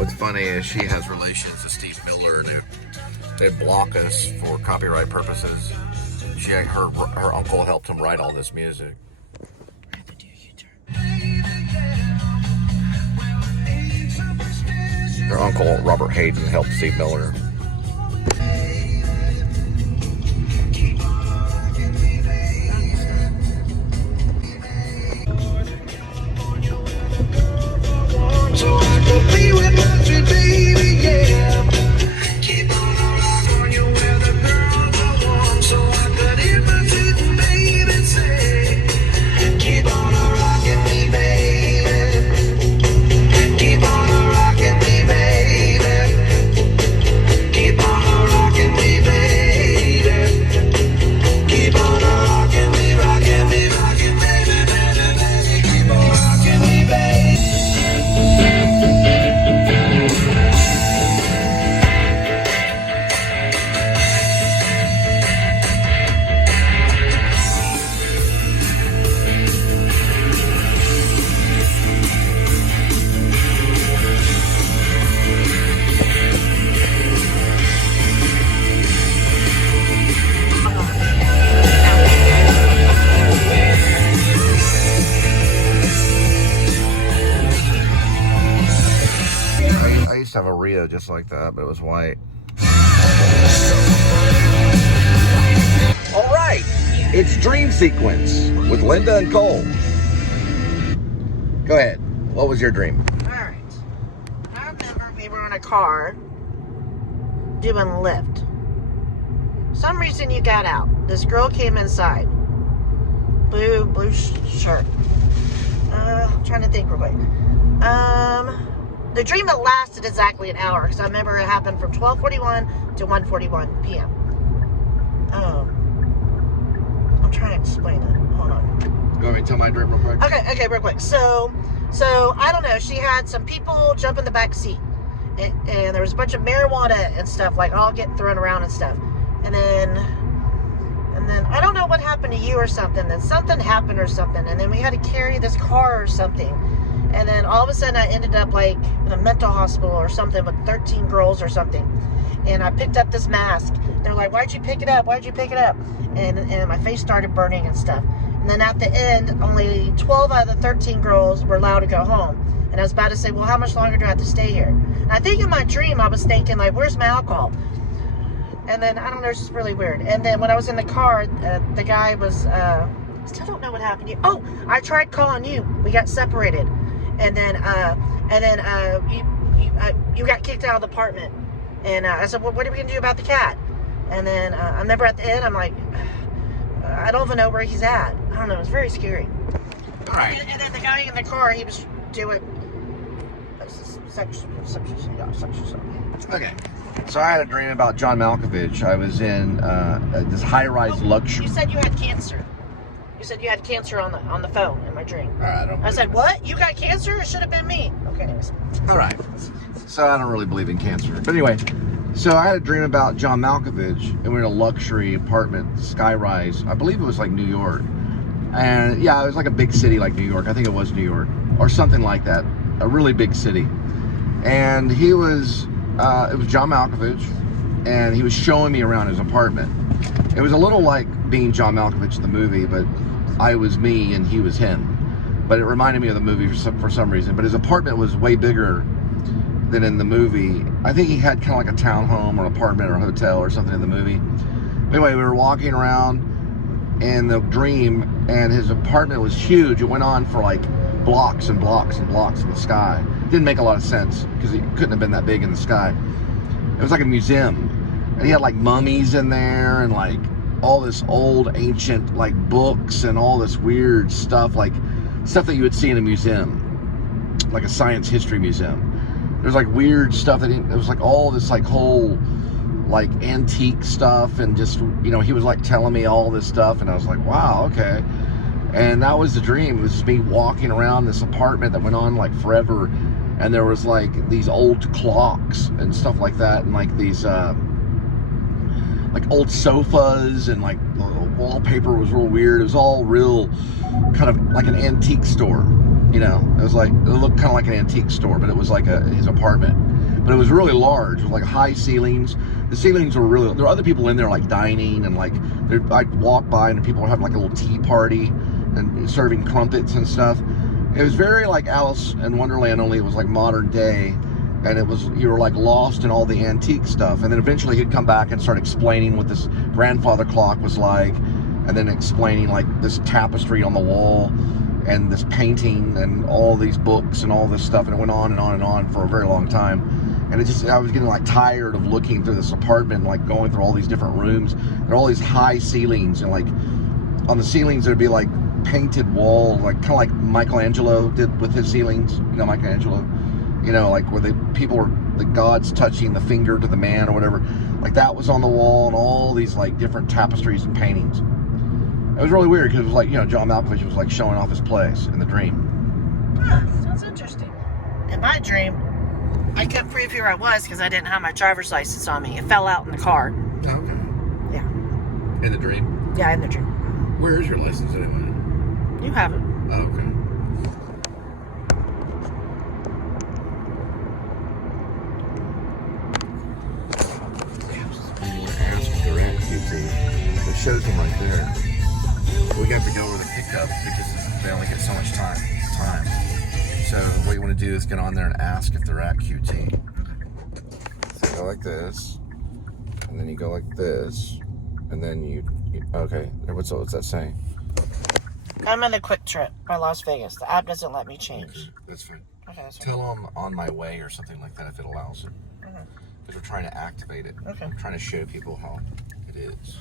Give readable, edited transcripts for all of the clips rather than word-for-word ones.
What's funny is she has relations to Steve Miller. They block us for copyright purposes. Her uncle helped him write all this music. I have to do a U-turn. Her uncle, Robert Hayden, helped Steve Miller. I used to have a Rio just like that, but it was white. All right, it's Dream Sequence with Linda and Cole. Go ahead. What was your dream? All right. I remember we were in a car doing Lyft. Some reason you got out. This girl came inside. Blue shirt. I'm trying to think real quick. The dream that lasted exactly an hour, because I remember it happened from 12:41 to 1:41 p.m. I'm trying to explain it. Hold on. You want me to tell my dream real quick? Okay, real quick. So I don't know. She had some people jump in the back seat, and there was a bunch of marijuana and stuff, like all getting thrown around and stuff. And then I don't know what happened to you or something. Then something happened or something, and then we had to carry this car or something. And then all of a sudden I ended up like in a mental hospital or something with 13 girls or something. And I picked up this mask. They're like, why'd you pick it up? Why'd you pick it up? And my face started burning and stuff. And then at the end, only 12 out of the 13 girls were allowed to go home. And I was about to say, well, how much longer do I have to stay here? And I think in my dream, I was thinking like, where's my alcohol? And then, I don't know, it's just really weird. And then when I was in the car, the guy was, still don't know what happened to you. Oh, I tried calling you. We got separated. And then you got kicked out of the apartment. And I said, well, what are we going to do about the cat? And then I remember at the end, I'm like, I don't even know where he's at. I don't know. It's very scary. All right. And then the guy in the car, he was doing sexual. Okay. So I had a dream about John Malkovich. I was in this high-rise luxury. You said you had cancer. You said you had cancer on the phone in my dream. All right, I said, what? You got cancer? It should have been me. Okay, anyways. All right. So I don't really believe in cancer. But anyway, so I had a dream about John Malkovich, and we're in a luxury apartment, sky-rise. I believe it was like New York. And yeah, it was like a big city like New York. I think it was New York or something like that. A really big city. And he was, it was John Malkovich, and he was showing me around his apartment. It was a little like being John Malkovich in the movie, but I was me and he was him. But it reminded me of the movie for some reason. But his apartment was way bigger than in the movie. I think he had kind of like a townhome or apartment or hotel or something in the movie. Anyway, we were walking around in the dream, and his apartment was huge. It went on for like blocks and blocks and blocks in the sky. Didn't make a lot of sense because it couldn't have been that big in the sky. It was like a museum. And he had like mummies in there and like all this old ancient like books and all this weird stuff, like stuff that you would see in a museum, like a science history museum. There's like weird stuff that it was like all this like whole like antique stuff, and just, you know, he was like telling me all this stuff, and I was like, wow, okay. And that was the dream. It was just me walking around this apartment that went on like forever, and there was like these old clocks and stuff like that, and like these like old sofas, and like the wallpaper was real weird. It was all real kind of like an antique store. You know, it was like, it looked kind of like an antique store, but it was like his apartment. But it was really large. It was like high ceilings. The ceilings were really, there were other people in there like dining and like, I'd walk by and people were having like a little tea party and serving crumpets and stuff. It was very like Alice in Wonderland, only it was like modern day. And it was, you were like lost in all the antique stuff. And then eventually he'd come back and start explaining what this grandfather clock was like. And then explaining like this tapestry on the wall and this painting and all these books and all this stuff. And it went on and on and on for a very long time. And it just, I was getting like tired of looking through this apartment, like going through all these different rooms. There are all these high ceilings, and like on the ceilings there'd be like painted wall, like kind of like Michelangelo did with his ceilings. You know, Michelangelo, you know, like where the gods touching the finger to the man or whatever. Like that was on the wall, and all these like different tapestries and paintings. It was really weird because it was like, you know, John Malkovich was like showing off his place in the dream. Huh, sounds interesting. In my dream, I couldn't prove who I was because I didn't have my driver's license on me. It fell out in the car. Okay. Yeah. In the dream? Yeah, in the dream. Where is your license anyway? You have it. Oh, okay. It shows them right there. We got to go over the pickup because they only get so much time. So what you want to do is get on there and ask if they're at QT. So you go like this, and then you go like this, and then you okay. What's that saying? I'm in a Quick Trip by Las Vegas. The app doesn't let me change. Okay, that's fine. Okay, that's fine. Tell them on my way or something like that if it allows it. Because we're trying to activate it. Okay. I'm trying to show people how it is.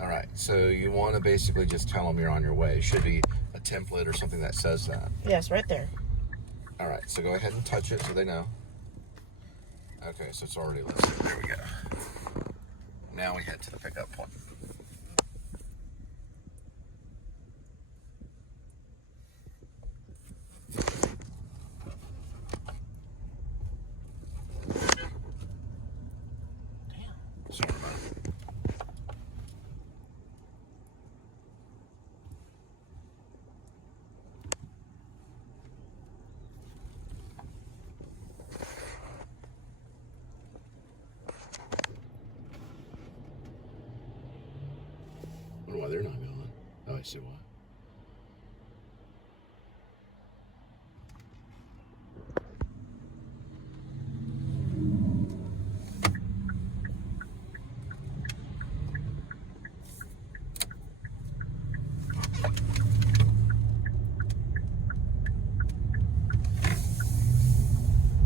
All right, so you want to basically just tell them you're on your way. It should be a template or something that says that. Yes, right there. All right, so go ahead and touch it so they know. Okay, so it's already listed. There we go. Now we head to the pickup point. Sorry about it. I wonder why they're not going. Oh, I see why.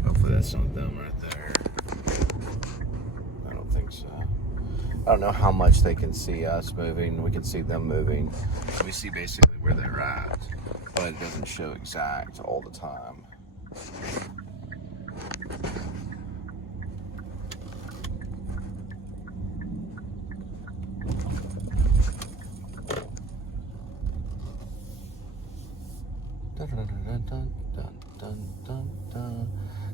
Hopefully that's not them right there. I don't think so. I don't know how much they can see us moving. We can see them moving. We see basically where they're at, but it doesn't show exact all the time.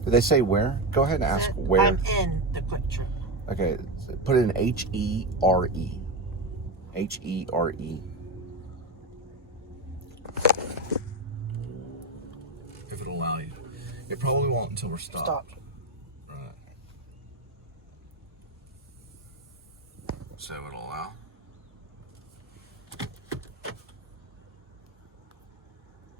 Did they say where? Go ahead and ask where. I'm in the Quick Trip. Okay, put in H-E-R-E. H-E-R-E. If it'll allow you. It probably won't until we're stopped. Stopped. Right. So it'll allow.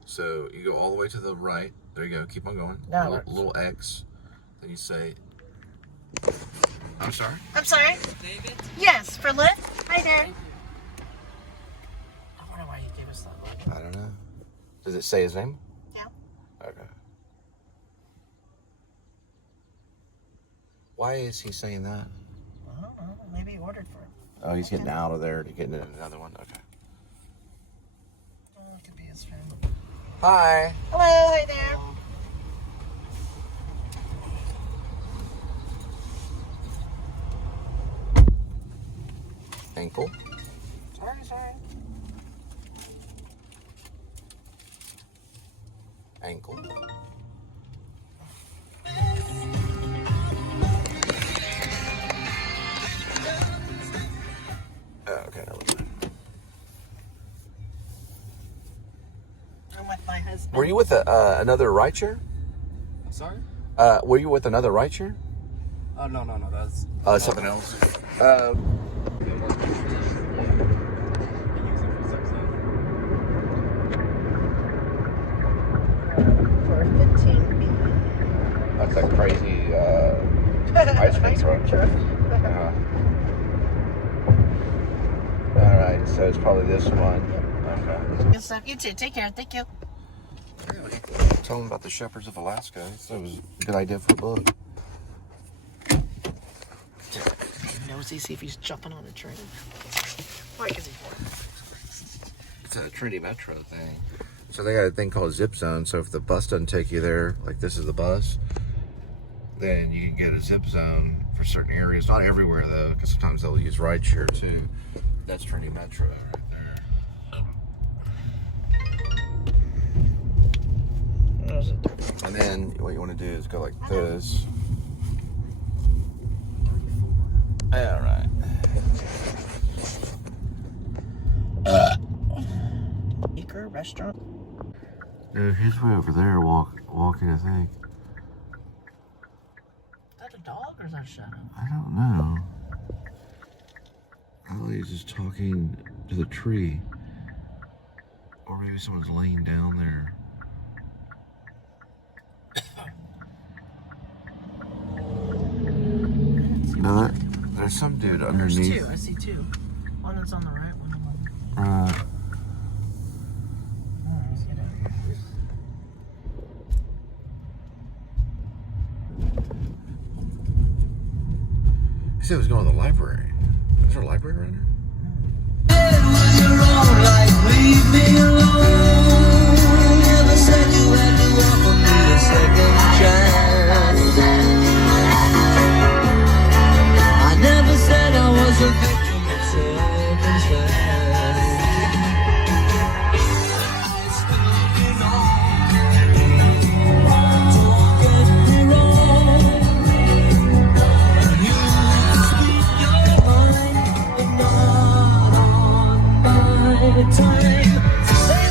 So you go all the way to the right. There you go. Keep on going. No, little X. Then you say, I'm sorry? I'm sorry? David? Yes, for Lyft. Hi there. I wonder why he gave us that look. I don't know. Does it say his name? Yeah. Okay. Why is he saying that? I don't know. Maybe he ordered for it. Oh, he's getting out of there to get into another one? Okay. Oh, it could be his friend. Hi. Hello, hi there. Ankle. Sorry. Ankle. Okay, never mind. I'm with my husband. were you with another rideshare? Sorry? Were you with another rideshare? No, that's Something else. For 15B. That's a crazy ice cream truck. All right, so it's probably this one. Okay. Good stuff. You too. Take care. Thank you. Tell them about the Shepherds of Alaska. So it was a good idea for a book. Nosy, see if he's jumping on a train. Why is he for? It's a Trinity Metro thing. So they got a thing called Zip Zone. So if the bus doesn't take you there, like this is the bus, then you can get a zip zone for certain areas. Not everywhere though, because sometimes they'll use rideshare too. That's Trinity Metro right there. And then what you want to do is go like this. All right. Acre restaurant. Dude, he's way over there walking, I think. Is that a dog or is that a shadow? I don't know. Oh, he's just talking to the tree. Or maybe someone's laying down there. No, there's some dude underneath. There's two. I see two. One that's on the right, one on the left. He said he was going to the library. Is there a library around here? Leave me alone. Never said you had to offer me a second chance. I never said I was a victim of circumstance. Don't get me wrong. You speak your mind, but not on my time.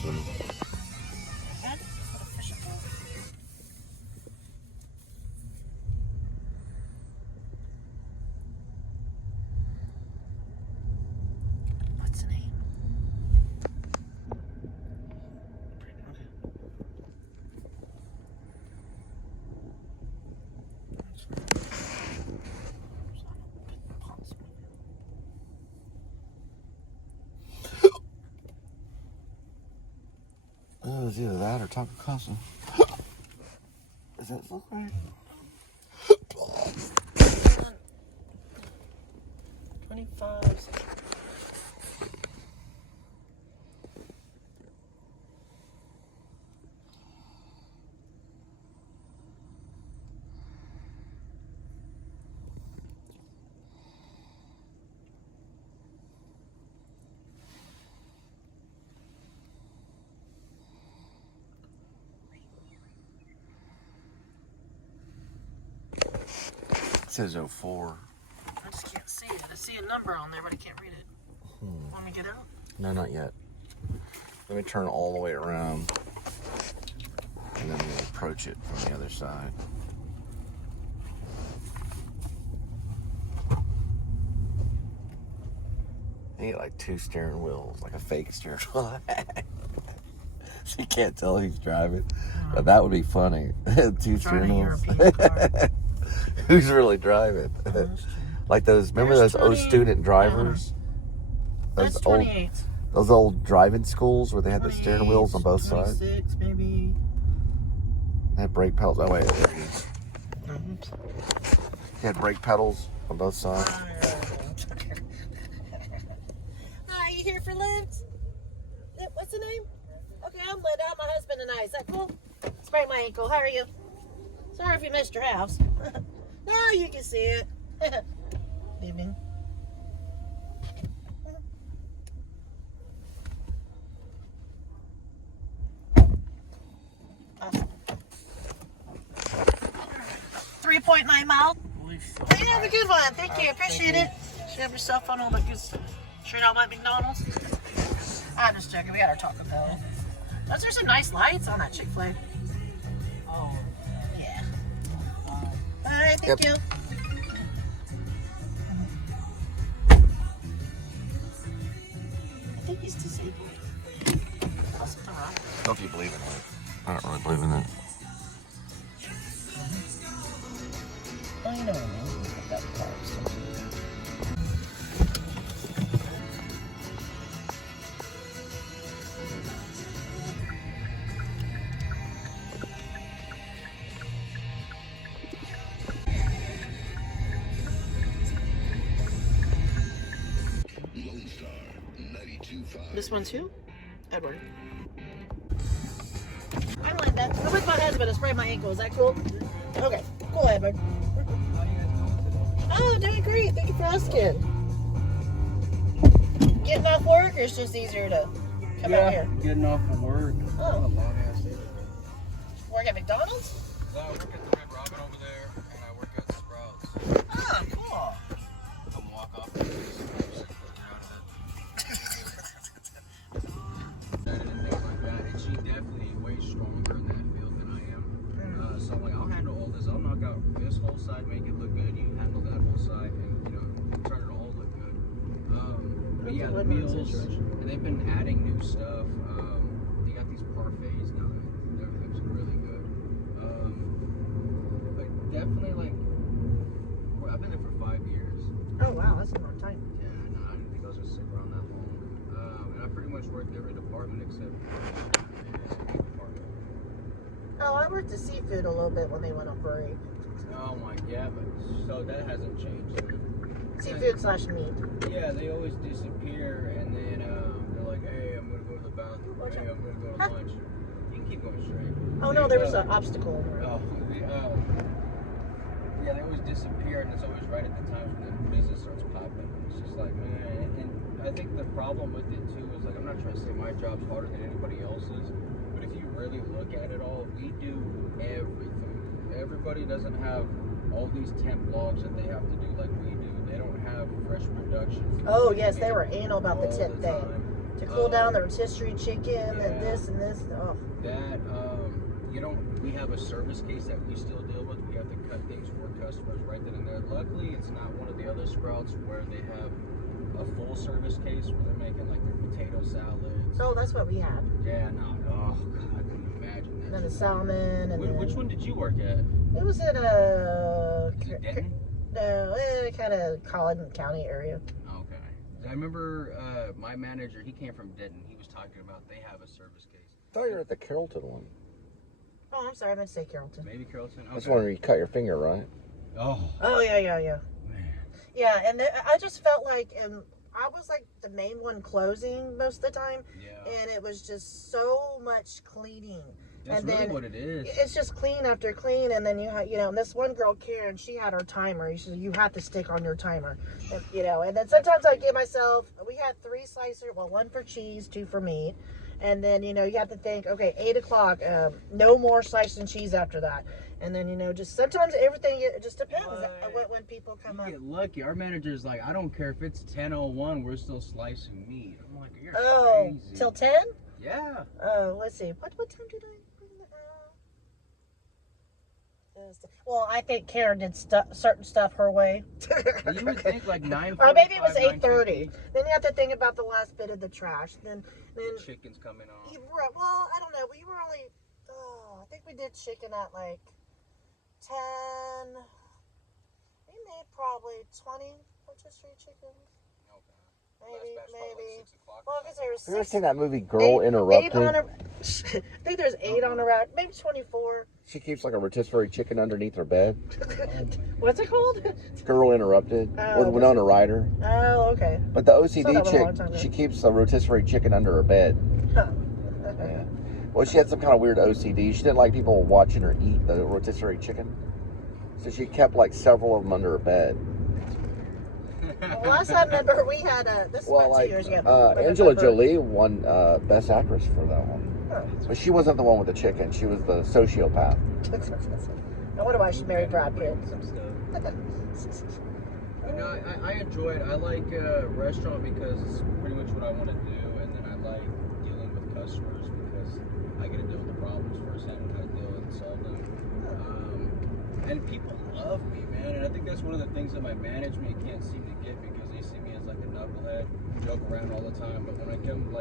awesome. What's the name? Oh, it's either that or Taco Casa. Does that look right? 25. It says 04. I just can't see it. I see a number on there, but I can't read it. Want me to get out? No, not yet. Let me turn all the way around. And then we'll approach it from the other side. I need like 2 steering wheels, like a fake steering wheel. So you can't tell who's driving. But that would be funny. 2 steering wheels. European car. Who's really driving? Like those, remember There's those 20 old student drivers? That's Those old, 28. those old driving schools where they had the steering wheels on both sides. 26, maybe. They had brake pedals. Oh wait, there it is. They had brake pedals on both sides. Hi, you here for Lift? What's the name? Okay, I'm Linda. I'm my husband and I. Is that cool? Sprained my ankle. How are you? Sorry if you missed your house. Now you can see it. Evening. Awesome. 3.9 mile. Hey, have a good one. Thank you. Appreciate it. Should have your cell phone, all that good stuff. Sure don't mind McDonald's? I'm just joking. We got our Taco Bell. Those are some nice lights on that Chick-fil-A. Oh, Yeah. All right, thank you. I think he's disabled. Don't you believe in that? I don't really believe in that. Oh, you know what I mean. Look at that car. This one's who? Edward. I'm Linda. I'm with my husband. I sprained my ankle. Is that cool? Okay. Cool, Edward. Oh, doing great. Thank you for asking. Getting off work, or it's just easier to come out here? Getting off of work. Oh. A long ass day. Work at McDonald's? No, I work at the Red Robin over there, and I work at Sprouts. Oh, cool. Come walk off the place and get out of it. And things like that. And she definitely way stronger in that field than I am. So I'm like, I'll handle all this. I'll knock out this whole side, make it look good. You handle that whole side, and turn it all look good. But yeah, the meals, and they've been adding new stuff. They got these parfaits now. Everything's really good. But definitely, like, well, I've been there for 5 years. Oh, wow. That's a long time. Yeah, no, I didn't think I was gonna stick around that long. And I pretty much worked every department except the department. Oh, I worked the seafood a little bit when they went on break. Oh my, yeah, but so that hasn't changed. Seafood / meat. Yeah, they always disappear, and then they're like, "Hey, I'm gonna go to the bathroom. Hey, I'm gonna go to lunch." You can keep going straight. Oh no, there was an obstacle. Oh, yeah, they always disappear, and it's always right at the times when the business starts popping. It's just like, man, and I think the problem with it too is, like, I'm not trying to say my job's harder than anybody else's, but if you really look at it all, we do everything. Everybody doesn't have all these temp logs that they have to do like we do. They don't have fresh production. Oh yes, they were anal about the tip thing. to cool down the rotisserie chicken and this and this. Oh. That, we have a service case that we still deal with. We have to cut things for customers right then and there. Luckily, it's not one of the other Sprouts where they have a full service case where they're making like their potato salads. Oh, that's what we had. Yeah, no. Oh, God, I couldn't imagine that. And then the salmon. And which one did you work at? It was in Denton? No, kind of Collin County area. Okay. I remember my manager, he came from Denton. He was talking about they have a service case. I thought you were at the Carrollton one. Oh, I'm sorry, I meant to say Carrollton. Maybe Carrollton? Okay. That's one where you cut your finger, right? Oh. Oh, yeah. Man. Yeah, and I just felt like I was like the main one closing most of the time. Yeah. And it was just so much cleaning. That's and really then what it is. It's just clean after clean, and then and this one girl, Karen, she had her timer. She said, you have to stick on your timer. And, and then sometimes I give myself, we had 3 slicers, well, 1 for cheese, 2 for meat. And then, you have to think, okay, 8 o'clock, no more slice and cheese after that. And then, just sometimes everything, it just depends when people come up. You get lucky. Our manager's like, I don't care if it's 10:01, we're still slicing meat. I'm like, you're crazy. Till 10? Yeah. Oh, let's see. What time did I bring that? Well, I think Karen did certain stuff her way. You would think like 9:45, or maybe it was 8:30. Then you have to think about the last bit of the trash. Then the chicken's coming on. Well, I don't know. We were only, I think we did chicken at like 10. We made probably 20 rotisserie chickens. Maybe. Well, I guess there was 6. You ever seen that movie Girl Interrupted? I think there's 8 on a rack. Maybe 24. She keeps like a rotisserie chicken underneath her bed. What's it called? Girl Interrupted with Winona Ryder. Oh, okay. But the OCD chick, she keeps a rotisserie chicken under her bed. Huh. Yeah. Well, she had some kind of weird OCD. She didn't like people watching her eat the rotisserie chicken. So she kept like several of them under her bed. Well, last I remember, we had this was about 2 years ago. Angela Jolie won Best Actress for that one. Huh. But she wasn't the one with the chicken. She was the sociopath. I wonder why she married Brad Pitt. I enjoy it. I like restaurant because it's pretty much what I want to do, and then I like dealing with customers because I get to deal with the problems firsthand and I deal and solve them. And people love me, man, and I think that's one of the things that my management can't seem to get because they see me as like a knucklehead, joke around all the time. But when I come,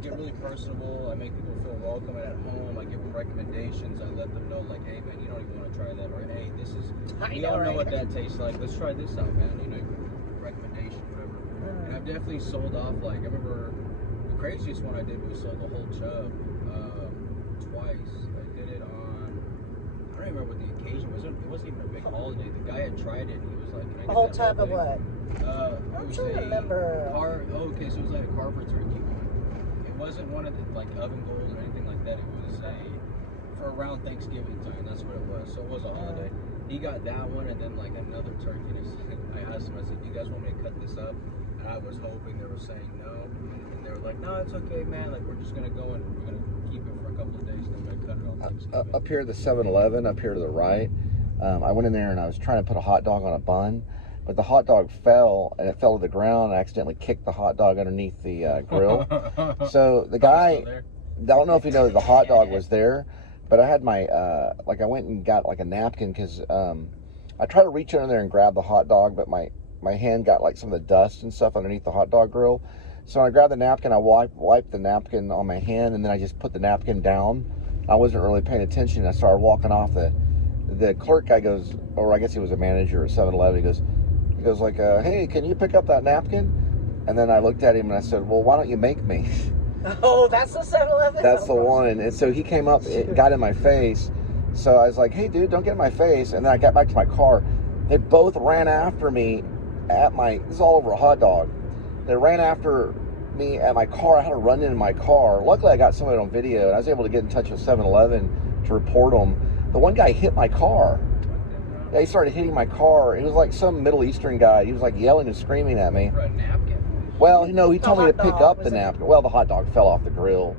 get really personable, I make people feel welcome and at home. I give them recommendations. I let them know, like, hey, man, you don't even want to try that, or hey, this is. We all know what that tastes like. Let's try this out, man. Recommendation, whatever. And I've definitely sold off. Like, I remember the craziest one I did was sold the whole chub twice. I did it on. I don't even remember what the occasion was. It wasn't even a big holiday. The guy had tried it. And he was like, "Can I get a whole that tub of what?" I'm trying to remember. Okay, so it was like a carver turkey one. It wasn't one of the oven gold or anything like that. It was for around Thanksgiving time. That's what it was. So it was a holiday. He got that one and then another turkey. And I asked him. I said, "Do you guys want me to cut this up?" And I was hoping they were saying no. And they were like, "No, it's okay, man. Like we're just gonna go and we're gonna keep it for a couple of days. And then we're gonna cut it on Thanksgiving." Up here, the 7-Eleven up here to the right. I went in there and I was trying to put a hot dog on a bun. But the hot dog fell, and it fell to the ground. I accidentally kicked the hot dog underneath the grill. So the guy, I don't know if you know that the hot dog was there, but I had my, I went and got a napkin because I tried to reach under there and grab the hot dog, but my hand got some of the dust and stuff underneath the hot dog grill. So when I grabbed the napkin, I wiped the napkin on my hand, and then I just put the napkin down. I wasn't really paying attention. I started walking off. The clerk guy goes, or I guess he was a manager at 7-Eleven, he goes hey, can you pick up that napkin? And then I looked at him and I said, well, why don't you make me? Oh, that's the 7-Eleven? That's the one. And so he came up, it got in my face. So I was like, hey, dude, don't get in my face. And then I got back to my car. They both ran after me this is all over a hot dog. They ran after me at my car. I had to run into my car. Luckily, I got some of it on video, and I was able to get in touch with 7-Eleven to report them. The one guy hit my car. Yeah, he started hitting my car. It was some Middle Eastern guy. He was yelling and screaming at me. For a napkin? Well, no, he told me to pick up the napkin. Well, the hot dog fell off the grill.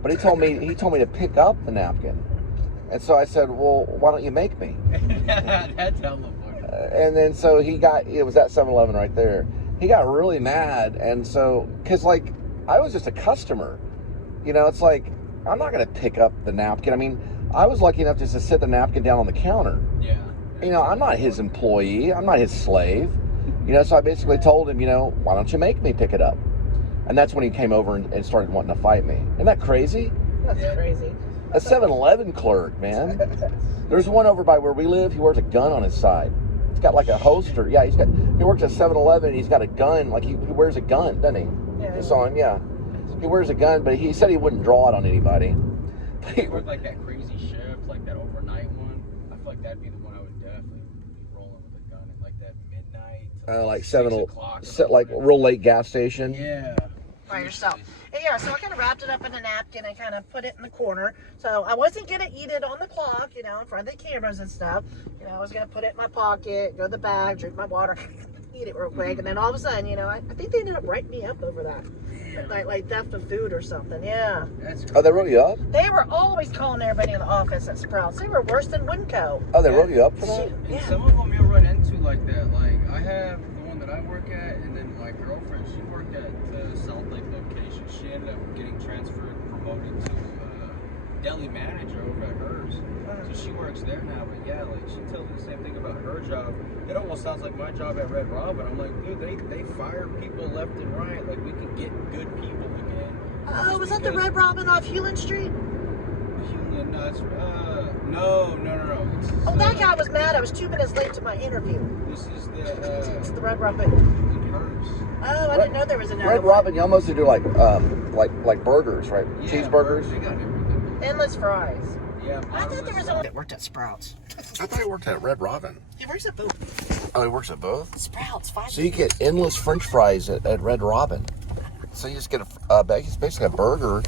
But he told me to pick up the napkin. And so I said, well, why don't you make me? That's hella funny. And then so it was at 7-Eleven right there. He got really mad. And so, because I was just a customer. You know, it's like, I'm not going to pick up the napkin. I mean, I was lucky enough just to sit the napkin down on the counter. Yeah. You know, I'm not his employee. I'm not his slave. You know, so I basically told him, you know, why don't you make me pick it up? And that's when he came over and started wanting to fight me. Isn't that crazy? That's crazy. A 7-Eleven clerk, man. There's one over by where we live. He wears a gun on his side. He's got like a holster. Yeah, he works at 7-Eleven. He's got a gun. Like he wears a gun, doesn't he? Yeah. I saw him, yeah. He wears a gun, but he said he wouldn't draw it on anybody. He worked like that crazy shift, like that overnight one. I feel like that'd be the one I would definitely be rolling with a gun at like that midnight. Like 7 o'clock. like real late gas station. Yeah. By yourself. And yeah, so I kind of wrapped it up in a napkin and kind of put it in the corner. So I wasn't going to eat it on the clock, you know, in front of the cameras and stuff. You know, I was going to put it in my pocket, go to the bag, drink my water, eat it real quick. And then all of a sudden, you know, I think they ended up writing me up over that. Like theft of food or something, yeah. That's crazy. Oh, they wrote you up? They were always calling everybody in the office at Sprouts. They were worse than Winco. Oh, they wrote you up for that? Shoot, And yeah. some of them you'll run into like that. Like I have the one that I work at, and then my girlfriend, she worked at the South Lake location. She ended up getting transferred, promoted to deli manager over at hers. So she works there now. But yeah, like she tells me the same thing about her job. It almost sounds like my job at Red Robin. I'm like, dude, they fire people left and right. Like we can get good people again. Oh, was that the Red Robin off Hewlin Street? Hewlin, no. This is, Oh, that guy was mad. I was 2 minutes late to my interview. This is It's the Red Robin. hers. Oh, I didn't know there was another Red one. Robin, y'all mostly do like burgers, right? Yeah, Cheeseburgers. They got everything. Endless fries. Yeah, I thought there was a one that worked at Sprouts. I thought he worked at Red Robin. He works at both. Oh, he works at both? Sprouts, 5. So you get endless French fries at Red Robin. So you just get it's basically a burger.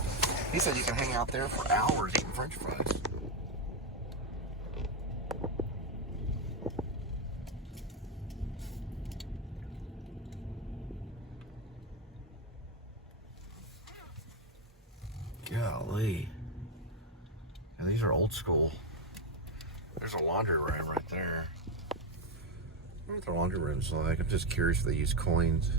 He said you can hang out there for hours eating French fries. Golly. And these are old school. There's a laundry room right there. I wonder what the laundry room's like. I'm just curious if they use coins.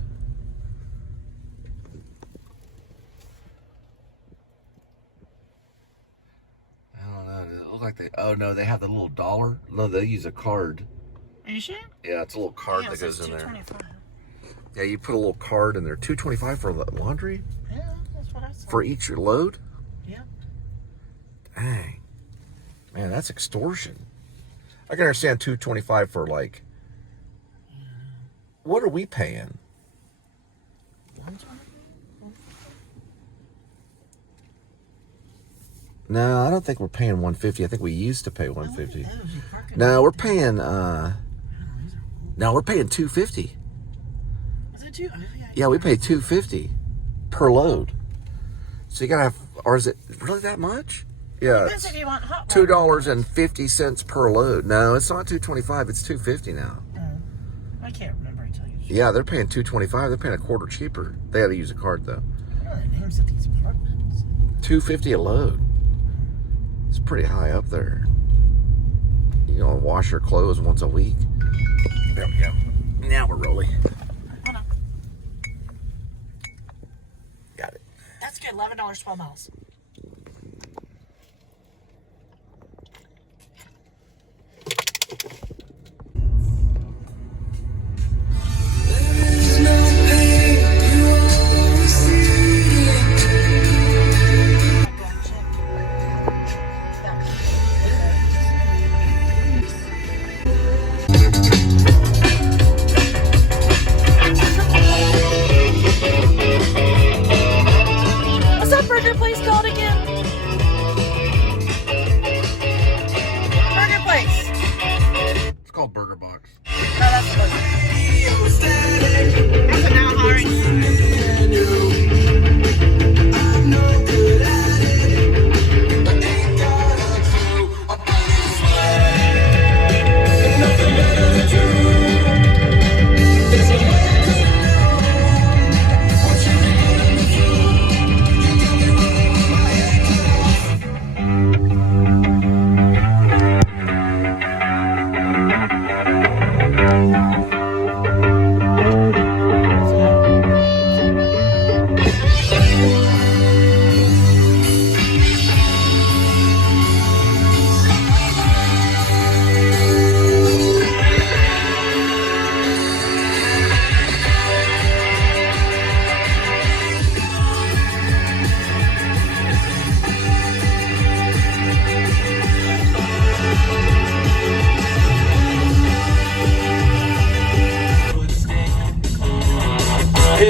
I don't know. It looks like they. Oh no, they have the little dollar. No, they use a card. Are you sure? Yeah, it's a little card Yeah, that it says goes in there. $2.25. Yeah, you put a little card in there. $2.25 for the laundry Yeah, that's what I saw. for each load. Yeah. Dang, man, that's extortion. I can understand $2.25 for like. What are we paying? No, I don't think we're paying $150. I think we used to pay $150. No, we're paying. No, we're paying $250. Was it $2? Yeah, we pay $250 per load. So you gotta have, or is it really that much? Yeah, Depends if you want hot water. $2.50 per load. No, it's not $2.25. It's $2.50 now. I can't remember. I tell you. Yeah, they're paying $2.25. They're paying a quarter cheaper. They had to use a card though. I don't know the names of these apartments. $2.50 a load. It's pretty high up there. You know, wash your clothes once a week. There we go. Now we're rolling. Hold on. Got it. That's good. $11, 12 miles. What's that burger place called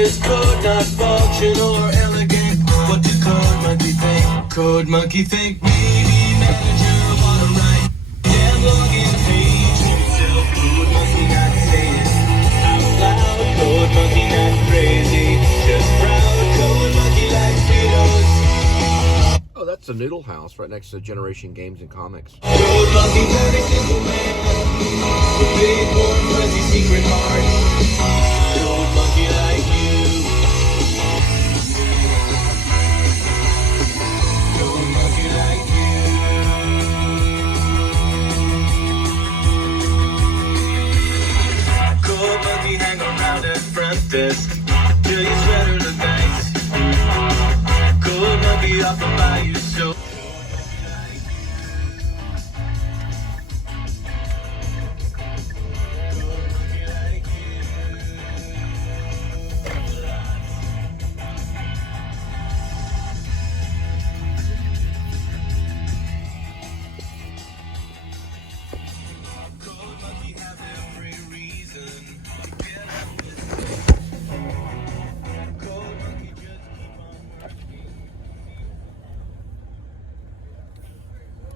This code not function or elegant. What does Code Monkey think? Code Monkey think maybe manager wanna write damn login page himself. Code Monkey not say it out loud. Code Monkey not crazy, just proud. Code Monkey likes Cheetos. Oh, that's the Noodle House right next to Generation Games and Comics. Code Monkey very simple man with big warm fuzzy secret heart. Code Monkey like you. Code Monkey like you. Code Monkey hang around at front desk till your sweater look nice. Code Monkey offer buy you so.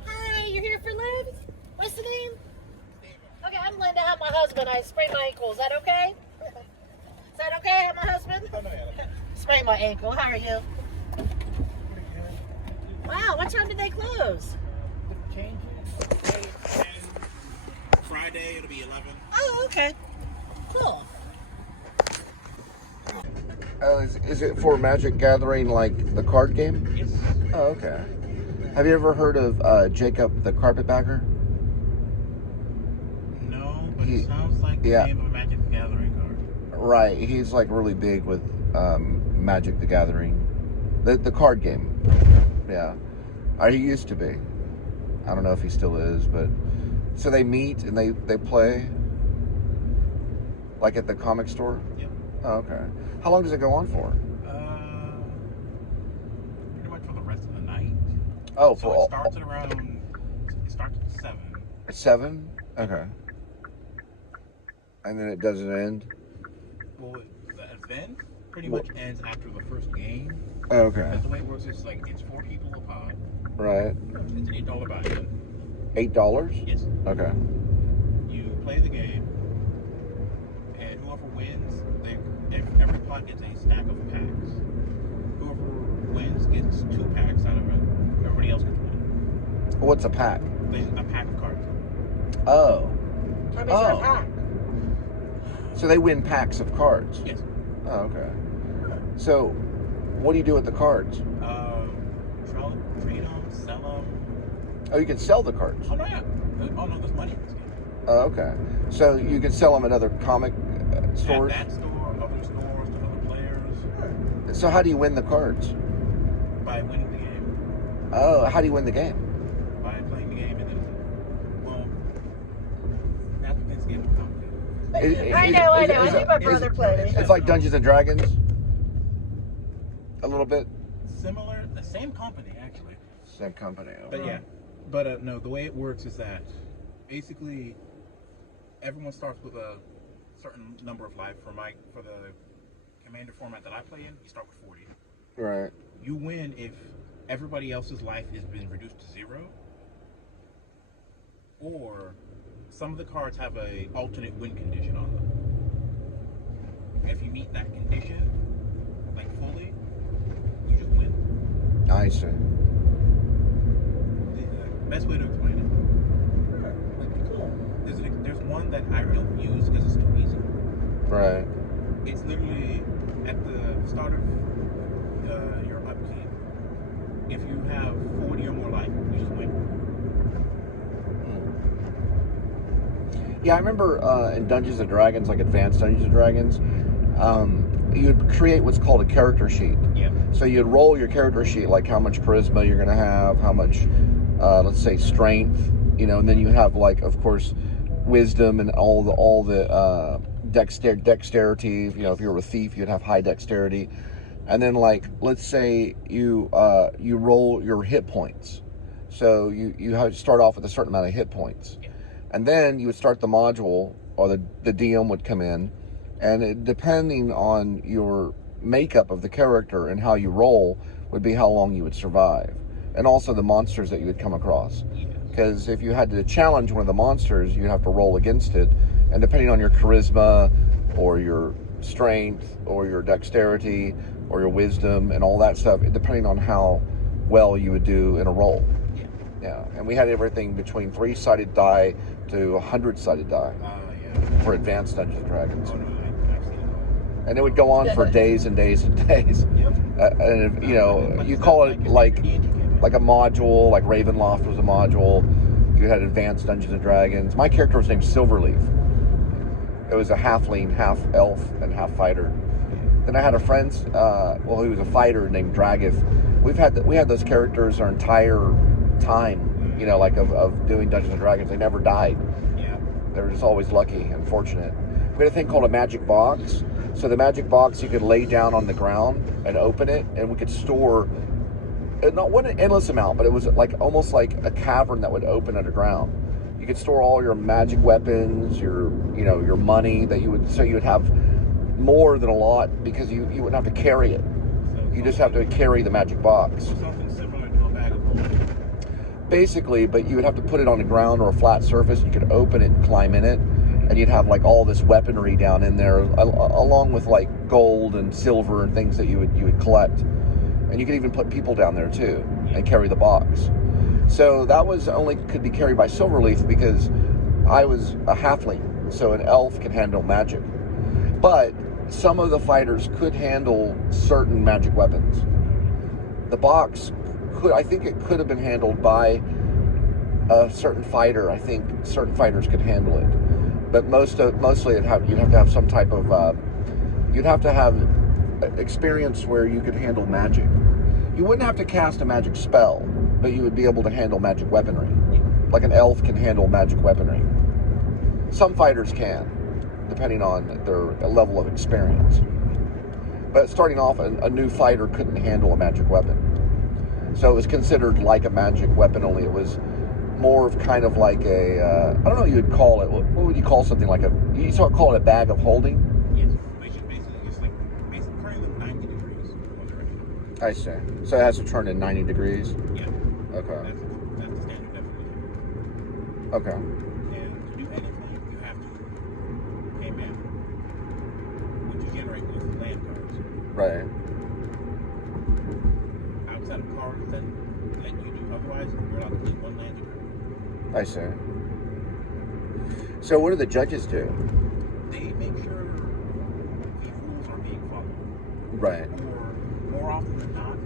Hi, you're here for Lynn? What's the name? Okay, I'm Linda. I'm my husband. I sprained my ankle. Is that okay? Is that okay? I'm my husband? Sprained my ankle. How are you? Wow, what time did they close? Friday, it'll be 11. Oh, okay. Cool. Is it for Magic Gathering, like the card game? Yes. Oh, okay. Have you ever heard of Jacob the Carpetbagger? No, but it sounds like the name of a Magic the Gathering card. Right. He's like really big with Magic the Gathering. The card game. Yeah. Or he used to be. I don't know if he still is, but... So they meet and they play? Like at the comic store? Yep. Oh, okay. How long does it go on for? Pretty much for the rest of the night. Oh, So for it all... starts at around... It starts at 7. 7? Okay. And then it doesn't end? Well, the event pretty much ends after the first game. Okay. Because the way it works is like, it's 4 people a pop. Right. It's an $8 buy-in. $8? Yes. Okay. You play the game, and whoever wins, every pot gets a stack of packs. Whoever wins gets 2 packs out of it. Everybody else gets 1. What's a pack? A pack of cards. Oh. How many's in a pack? So they win packs of cards? Yes. Oh, okay. So, what do you do with the cards? Trade them, sell them. Oh, you can sell the cards? Oh, no, yeah. Oh, no, there's money in this game. Oh, okay. So you can sell them at other comic stores? At that store, other stores, to other players. So how do you win the cards? By winning the game. Oh, how do you win the game? By playing the game, and then, well, that's what this game is complicated. I know. I think my brother played it. It's like Dungeons and Dragons? A little bit? Similar, the same company, actually. Same company. Okay. But yeah, but no, the way it works is that basically everyone starts with a certain number of life. For the commander format that I play in, you start with 40. Right. You win if everybody else's life has been reduced to 0, or some of the cards have a alternate win condition on them. If you meet that condition, like fully, you just win. I see. The best way to explain it. There's one that I don't use because it's too easy. Right. It's literally at the start of your upkeep. If you have 40 or more life, you just win. Yeah, I remember in Dungeons and Dragons, like Advanced Dungeons and Dragons, you'd create what's called a character sheet. Yeah. So you'd roll your character sheet, like how much charisma you're going to have, how much, let's say, strength, and then you have, like, of course, wisdom and all the dexterity. If you were a thief, you'd have high dexterity. And then, like, let's say you roll your hit points. So you have to start off with a certain amount of hit points. Yeah. And then you would start the module, or the DM would come in, And depending on your makeup of the character and how you roll would be how long you would survive. And also the monsters that you would come across. Because if you had to challenge one of the monsters, you'd have to roll against it. And depending on your charisma or your strength or your dexterity or your wisdom and all that stuff, depending on how well you would do in a roll. Yeah. And we had everything between 3-sided die to 100-sided die for advanced Dungeons and Dragons. Oh, no, I've seen it all. And it would go on for days and days and days. And you know, you call it like a module, like Ravenloft was a module. You had advanced Dungeons and Dragons. My character was named Silverleaf. It was a halfling, half elf, and half fighter. Then I had a friend, he was a fighter named Dragith. We had those characters our entire time, you know, like of doing Dungeons and Dragons. They never died. Yeah. They were just always lucky and fortunate. We had a thing called a magic box. So the magic box you could lay down on the ground and open it, and we could store, not an endless amount, but it was like almost like a cavern that would open underground. You could store all your magic weapons, your money that you would have more than a lot because you wouldn't have to carry it. You just have to carry the magic box. Something similar to a bag of holding. Basically, but you would have to put it on the ground or a flat surface. You could open it and climb in it, and you'd have like all this weaponry down in there, along with like gold and silver and things that you would collect. And you could even put people down there too and carry the box. So that was only could be carried by Silverleaf because I was a halfling, so an elf can handle magic. But some of the fighters could handle certain magic weapons. The box I think it could have been handled by a certain fighter. I think certain fighters could handle it. But mostly you'd have to have some type of you'd have to have experience where you could handle magic. You wouldn't have to cast a magic spell, but you would be able to handle magic weaponry. Like an elf can handle magic weaponry. Some fighters can, depending on their level of experience. But starting off, a new fighter couldn't handle a magic weapon. So it was considered like a magic weapon, only it was more of kind of like a, I don't know what you would call it. What would you call something like you call it a bag of holding? Yes, basically, it's like currently 90 degrees on the record. I see. So it has to turn in 90 degrees? Yeah. Okay. That's the standard definition. Okay. And to do anything, you have to pay mana, which you generate with land cards. Right. Outside of cards that let you do otherwise, you're allowed to play one land you have. I see. So what do the judges do? They make sure the rules are being followed. Right. Or more often than not,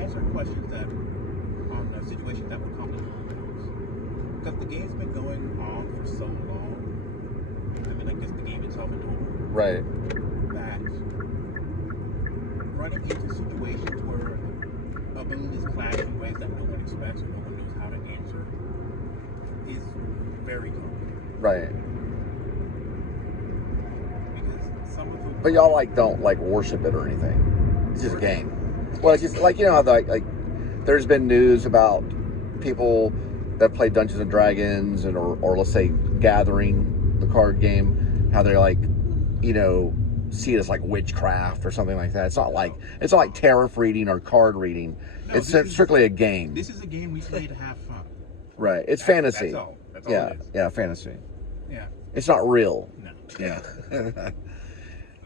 answer questions that on situations that would complicate things. Because the game's been going on for so long. I mean, I guess the game itself in total. Right. That running into situations where abilities clash in ways that no one expects or no one knows how to answer is very common. Right. Because some of the... But y'all don't worship it or anything. It's just a game. Well, it's just like, you know how like there's been news about people that play Dungeons and Dragons or let's say Gathering, the card game, how they're like, you know, see it as like witchcraft or something like that. It's not like tarot reading or card reading. No, it's strictly a game. This is a game we play to have fun. Right. It's fantasy. That's all yeah. it is. Yeah, fantasy. Yeah. It's not real. No. Yeah.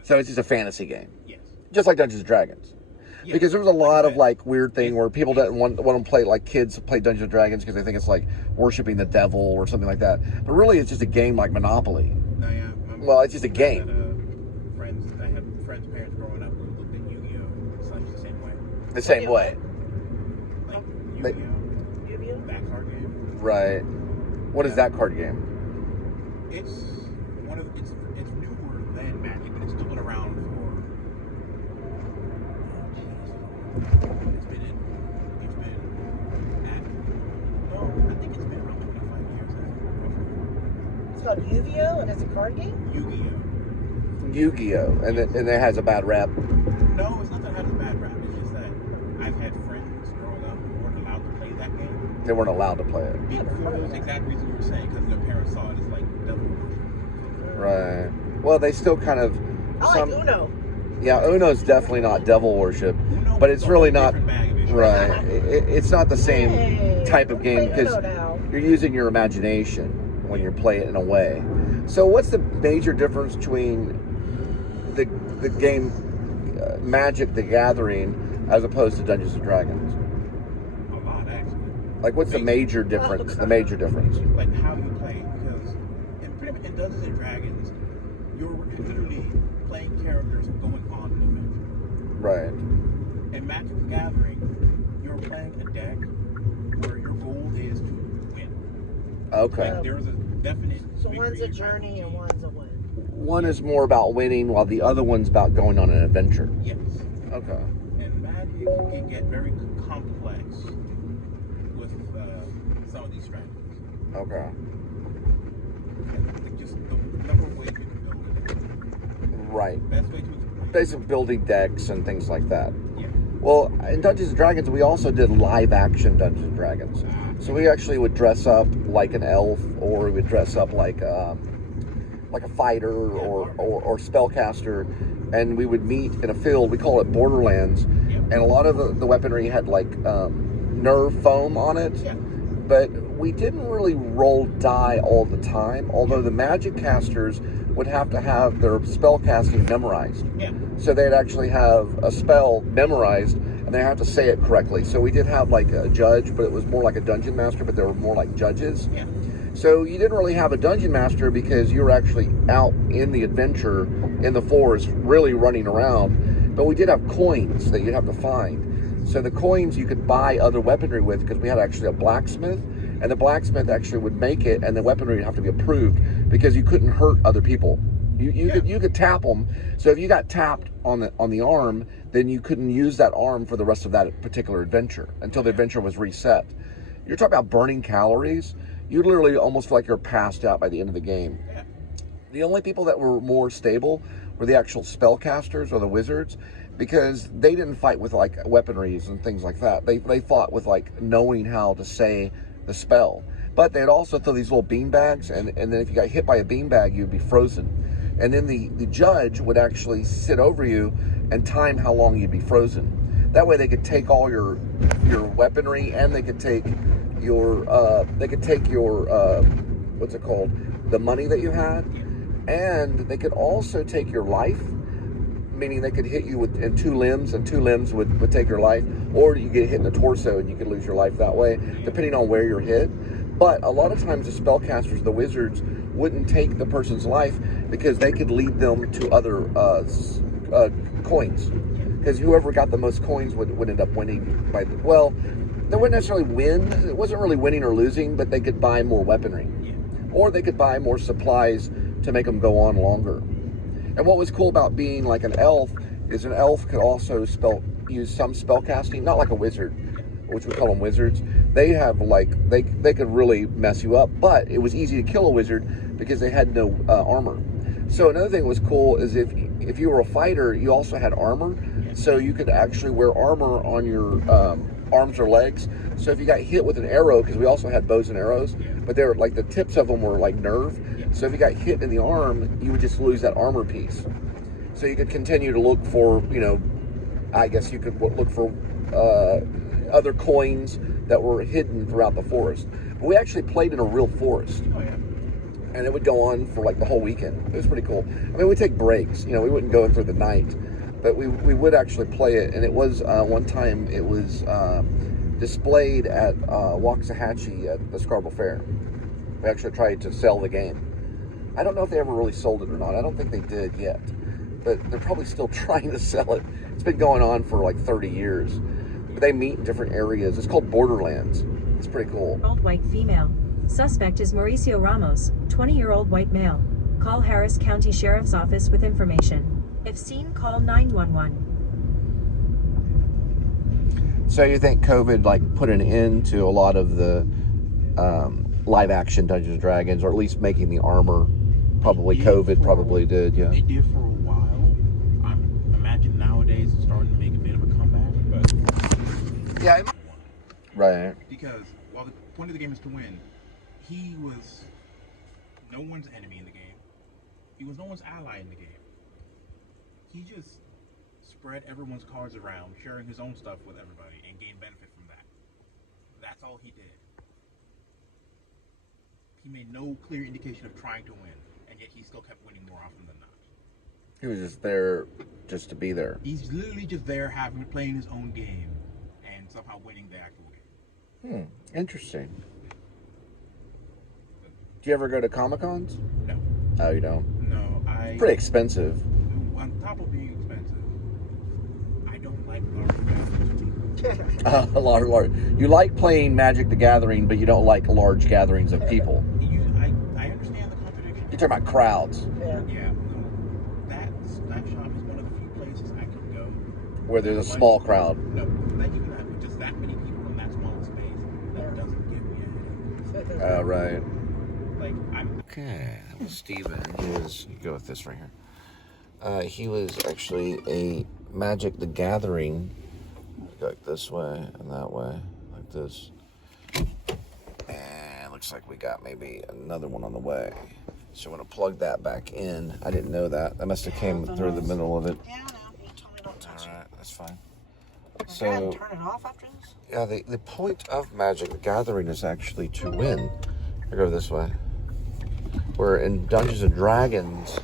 So it's just a fantasy game. Yes. Just like Dungeons and Dragons. Yeah. Because there was a lot of like weird thing where people didn't want to play, like kids play Dungeons and Dragons because they think it's like worshiping the devil or something like that. But really it's just a game like Monopoly. No, yeah. Well, it's just a game. I have friends' parents growing up who looked at Yu-Gi-Oh! Such the same way. The same way. Like Yu-Gi-Oh! That card game. Right. What is that card game? It's newer than Magic, but it's still been around for. I think it's been around 25 years. It's called Yu-Gi-Oh! And it's a card game? Yu-Gi-Oh! And it has a bad rap? No, it's not that it has a bad rap. It's just that I've had friends growing up who weren't allowed to play that game. They weren't allowed to play it. For those exact reasons you were saying, because their parents saw it as like devil worship. Right. Well, they still kind of. I like Uno. Yeah, Uno's definitely not devil worship, Uno but it's really not. different bag of issues. Right. It's not the same Hey, type of game play because Uno now. you're using your imagination when you play it in a way. So, what's the major difference between the game Magic: The Gathering as opposed to Dungeons and Dragons? A lot, actually. Like, what's the major difference? The major difference. Like how you play, because in Dungeons and Dragons, you're literally playing characters going on an adventure. Right. In Magic: The Gathering, you're playing a deck where your goal is to win. Okay. Like, there's a definite. So victory one's a you have journey to and one's a win. One is more about winning, while the other one's about going on an adventure. Yes. Okay. And Magic can get very complex with some of these strategies. Okay. Like, just the number of ways you can go with it. Right. Best way to explain. Basically building decks and things like that. Yeah. Well, in Dungeons and Dragons, we also did live action Dungeons and Dragons. So we actually would dress up like an elf, or we would dress up like a fighter or spellcaster, and we would meet in a field. We call it Borderlands, and a lot of the weaponry had like nerve foam on it. Yeah. But we didn't really roll die all the time, although the magic casters would have to have their spell casting memorized. Yeah. So they'd actually have a spell memorized, and they have to say it correctly. So we did have like a judge, but it was more like a dungeon master, but they were more like judges. Yeah. So you didn't really have a dungeon master because you were actually out in the adventure in the forest, really running around. But we did have coins that you'd have to find. So the coins you could buy other weaponry with, because we had actually a blacksmith, and the blacksmith actually would make it, and the weaponry would have to be approved because you couldn't hurt other people. You could tap them. So if you got tapped on the arm, then you couldn't use that arm for the rest of that particular adventure until the adventure was reset. You're talking about burning calories. You literally almost feel like you're passed out by the end of the game. Yeah. The only people that were more stable were the actual spellcasters or the wizards, because they didn't fight with like weaponries and things like that. They fought with like knowing how to say the spell. But they'd also throw these little bean bags, and then if you got hit by a bean bag, you'd be frozen. And then the judge would actually sit over you and time how long you'd be frozen. That way they could take all your weaponry, and they could take your what's it called? The money that you had. And they could also take your life, meaning they could hit you in two limbs, and two limbs would take your life, or you get hit in the torso and you could lose your life that way, depending on where you're hit. But a lot of times the spellcasters, the wizards, wouldn't take the person's life because they could lead them to other coins. Because whoever got the most coins would end up winning. They wouldn't necessarily win. It wasn't really winning or losing, but they could buy more weaponry. Or they could buy more supplies to make them go on longer. And what was cool about being like an elf is an elf could also use some spell casting, not like a wizard, which we call them wizards. They have they could really mess you up, but it was easy to kill a wizard because they had no armor. So another thing that was cool is if you were a fighter, you also had armor, so you could actually wear armor on your arms or legs. So if you got hit with an arrow, because we also had bows and arrows, but they were like the tips of them were like nerve. So if you got hit in the arm, you would just lose that armor piece. So you could continue to look for, I guess you could look for other coins that were hidden throughout the forest. But we actually played in a real forest. Oh, yeah. And it would go on for like the whole weekend. It was pretty cool. I mean, we'd take breaks. We wouldn't go in through the night. But we would actually play it. And it was, one time, it was displayed at Waxahachie at the Scarborough Fair. We actually tried to sell the game. I don't know if they ever really sold it or not. I don't think they did yet. But they're probably still trying to sell it. It's been going on for like 30 years. But they meet in different areas. It's called Borderlands. It's pretty cool. Old white female. Suspect is Mauricio Ramos, 20-year-old white male. Call Harris County Sheriff's Office with information. If seen, call 911. So you think COVID put an end to a lot of the live action Dungeons and Dragons, or at least making the armor? Probably COVID probably did, yeah. It did for a while. I imagine nowadays it's starting to make a bit of a comeback, but yeah, right. Because while the point of the game is to win, he was no one's enemy in the game. He was no one's ally in the game. He just spread everyone's cards around, sharing his own stuff with everybody, and gained benefit from that. That's all he did. He made no clear indication of trying to win, and yet he still kept winning more often than not. He was just there just to be there. He's literally just there playing his own game and somehow winning the actual game. Interesting. Do you ever go to Comic-Cons? No. Oh, you don't? No, Pretty expensive. On top of being expensive, I don't like large gatherings. Large. You like playing Magic the Gathering, but you don't like large gatherings of people. I understand the contradiction. You're talking about crowds. Yeah. Yeah, no, that shop is one of the few places I can go Where there's a small crowd. No, that you can have with just that many people in that small space. That doesn't give me a headache. Right. Like, Okay, that was Steven. You go with this right here. He was actually a Magic the Gathering. Go like this way and that way, like this. And looks like we got maybe another one on the way. So I'm gonna plug that back in. I didn't know that. That must have came through the middle of it. Yeah, I know. You told me don't touch Alright, that's fine. it. So, Go ahead and turn it off after this? yeah, the point of Magic the Gathering is actually to win. I go this way. Where in Dungeons and Dragons,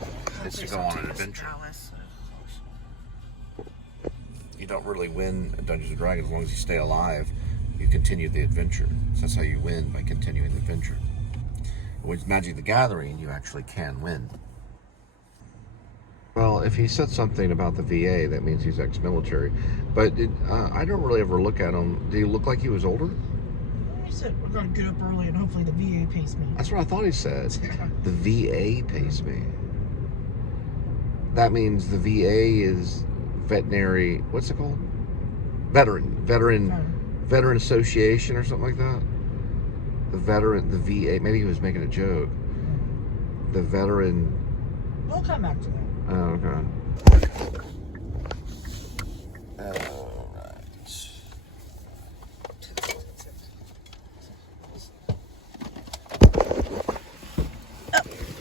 it's to go on an adventure. You don't really win in Dungeons and Dragons as long as you stay alive. You continue the adventure. So that's how you win, by continuing the adventure. With Magic the Gathering, you actually can win. Well, if he said something about the VA, that means he's ex-military. But I don't really ever look at him. Did he look like he was older? He said we're going to get up early and hopefully the VA pays me. That's what I thought he said. The VA pays me. That means the VA is veterinary. What's it called? Veteran Association or something like that. The VA. Maybe he was making a joke. The veteran. We'll come back to that. Oh, okay.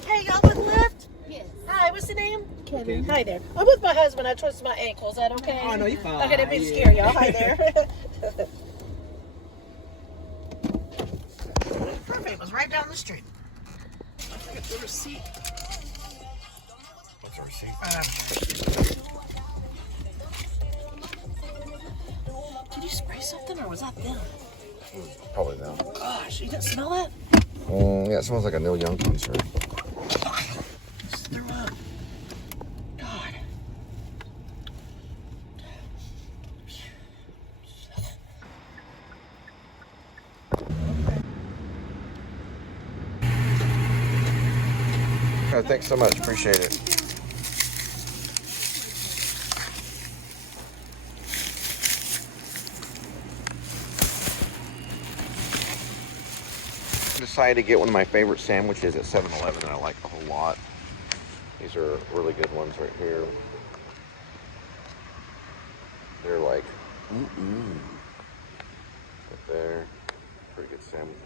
Hey, y'all with lift? Yes. Hi, what's the name? Kevin. Hi there. I'm with my husband. I twisted my ankle. Is that okay? Oh, no, you're fine. Okay, didn't mean to scare y'all. Hi there. Perfect. It was right down the street. I think it's the receipt. What's our receipt? Did you spray something or was that them? Probably them. Gosh, you didn't smell that? Yeah, it smells like a Neil Young concert. Just threw up. God. Oh, thanks so much. Appreciate it. Decided to get one of my favorite sandwiches at 7-Eleven that I like a whole lot. These are really good ones right here. They're like, right there. Pretty good sandwiches.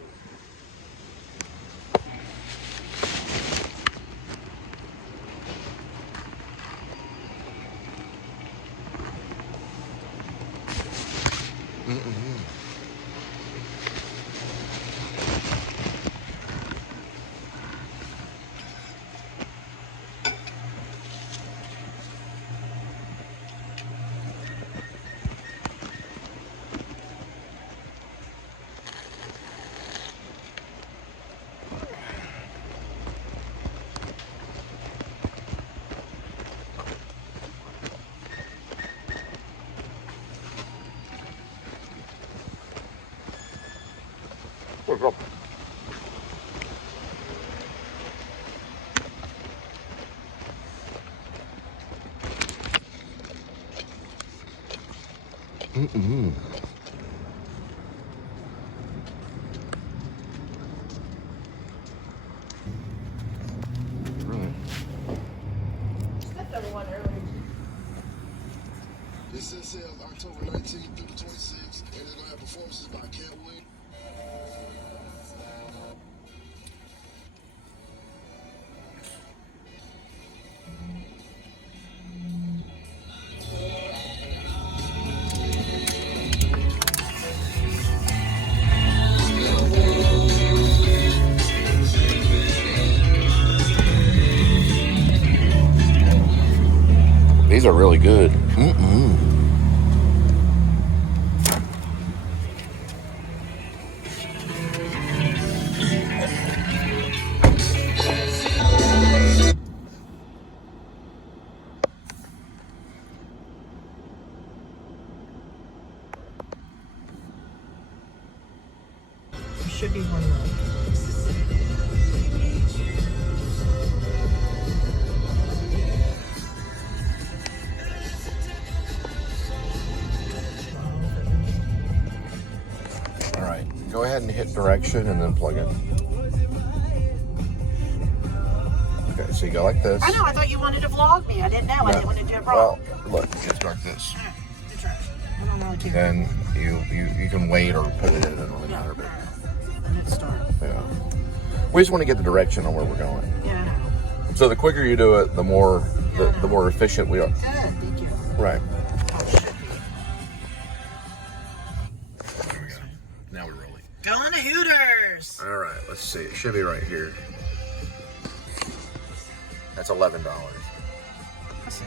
What's up? Stepped over one earlier. This set sales October 19th through the 26th, and they're gonna have performances by Cat Williams. These are really good. Mm-mm. There should be one more. All right, go ahead and hit direction and then plug in. Okay, so you go like this. I know, I thought you wanted to vlog me. I didn't know. I didn't want to do it wrong. Well, look, it's like this. Good try. I don't know what to do. Then you can wait or put it in. It doesn't really matter, but Let's start. yeah. We just want to get the direction on where we're going. Yeah, I know. So the quicker you do it, the more the more efficient we are. Good, thank you. Right. Oh, should be. There we go. Now we're rolling. Going to Hooters. All right, let's see. It should be right here. That's $11. Let's see.